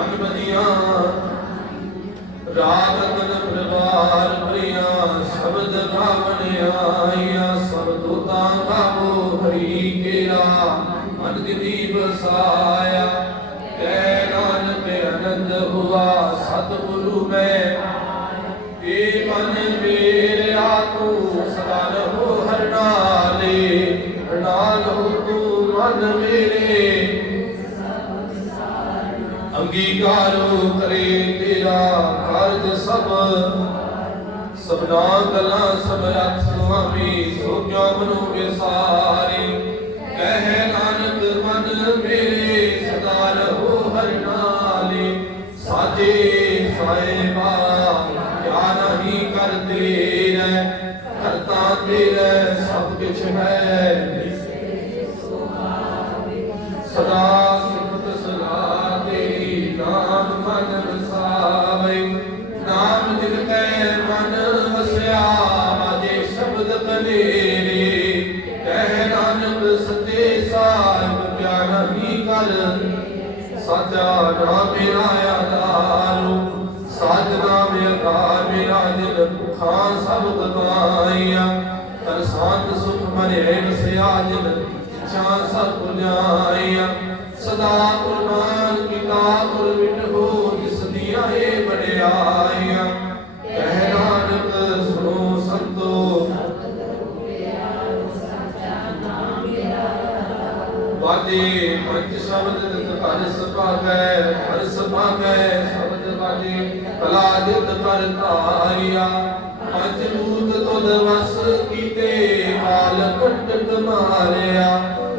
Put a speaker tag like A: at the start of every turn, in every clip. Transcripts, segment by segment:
A: ਮਨ ਬਜੀਆਂ ਰਾਗ ਤਨ ਪਰਿਵਾਰ ਪ੍ਰਿਆ, ਸ਼ਬਦ ਗਾਵਣ ਆਈਆ ਸਭ ਦੂਤਾਂ ਗਾਵੋ ਹਰੀ ਕੇਰਾ। ਮਨ ਦੀ ਬਸਾਇਆ ਕੈ ਨਾਨਕ ਅਨੰਦ ਹੁਆ, ਸਤਿਗੁਰੂ ਮੈਂ। ਏ ਮਨ ਮੇਰਿਆ ਤੂੰ, ਸਦਾ ਰਹੋ ਹਰ ਨਾਲੇ ਨਾਲ ਹੋ ਤੂੰ ਮਨ ਮੇਰੇ ਅੰਗੀਕਾਰੋ ਕਰੇ ਤੇਰਾ ਕਾਰਜ ਸਭ। ਸਭਨਾ ਗੱਲਾਂ ਸਮਰੱਥ ਸੁਆਮੀ ਸੋ ਕਿਉ ਮਨੁ ਵਿਸਾਰੇ। ਕਹਿ ਨਾਨਕ ਮਨ ਮੇਰੇ ਸਦਾ ਰਹੋ ਹਰਿ ਨਾਲੇ। ਸਾਜੇ ਸਾਹਿਬਾ ਕਿਆ ਨਹੀਂ ਕਰਤੇ ਰਹਿ ਕਰਤਾ ਤੇਰੇ ਸਭ ਕੁਛ ਹੈ। ਸਦਾ ਨਹੀਂ ਕਰ ਸਾਚਾ ਨਾਮ ਮੇਰਾ ਆਧਾਰੂ ਸਾਜ ਨਾਮ ਮੇਰਾ ਦਿਲ ਭੁਖਾਂ ਸਭ ਗਵਾਈਆਂ ਤਨ ਸ਼ਾਂਤ ਸੁਖ ਮਨੇ ਵਸਿਆ ਜਿਨ ਇੱਛਾ ਸਭ ਪੁਜਾਈਆਂ। ਸਦਾ ਕੁਰਬਾਨ ਕੀਤਾ ਗੁਰ ਮਿਟੋ ਵਾਜੇ ਪੰਜ ਸ਼ਬਦ ਤਿਤ ਹਰ ਸਭਾਗੈ ਹਰ ਸਭਾਗੈ, ਸ਼ਬਦ ਵਾਜੇ ਕਲਾ ਜਿਤ ਕਰ ਧਾਰਿਆ। ਪੰਜ ਭੂਤ ਤੁਧ ਵਸ ਕੀਤੇ ਕਾਲ ਕੰਟਕ ਮਾਰਿਆ।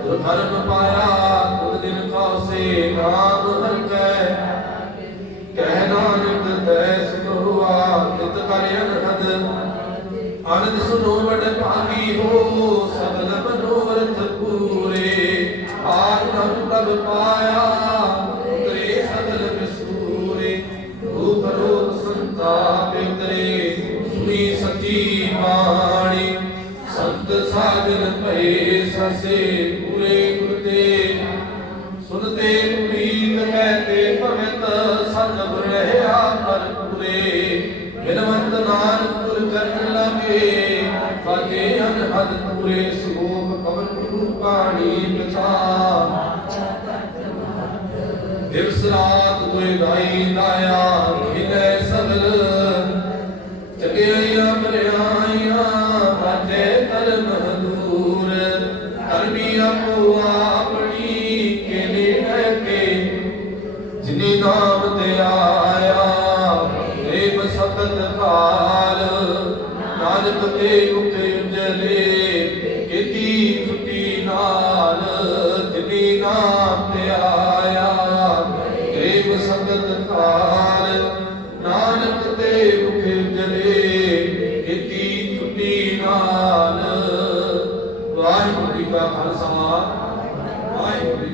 A: ਦੁਰਧਰਮ ਪਾਇਆ, ਤੁਧ ਦਿਨ ਖਾਸੇ ਨਾਮ ਹਰ ਕੈ ਕਹਿ ਨਾਨਕ ਤੈ ਸੁਭਵਾ ਤਿਤ ਕਰ ਅਨਹਦ। ਆਨੰਦ ਸੁਨੋ ਵਡ ਭਾਗੀ ਹੋ ਸਸੇ ਪੂਰੇ ਗੁਰ ਸੁਨਤੇ ਪ੍ਰੀਤ ਕਹਤੇ ਪਵਿੱਤ ਸਤਿ ਰਹਿਆ ਪਰ ਪੂਰੇ ਬਿਨਵੰਤ ਨਾਨਕ ਤੁਰ ਕਰਨ ਲਗੇ ਕਾਜੇ ਅਨਹਦ ਪੂਰੇ ਸੋਭ ਕਵਨ ਗੁਰੂ ਪਾਣੀ ਪਿਤਾ ਦਿਵਸ ਰਾਤ ਦੁਇ ਦਾਈ ਦਾਇਆ ਅਨੰਦਕਾਰ ਨਾਨਕ ਤੇ ਮੁਖ ਜਲੇ ਇਤੀ ਤੁਟੀ ਨਾਲ। ਵਾਹਿਗੁਰੂ ਜੀ ਕਾ ਖਾਲਸਾ ਵਾਹਿਗੁਰੂ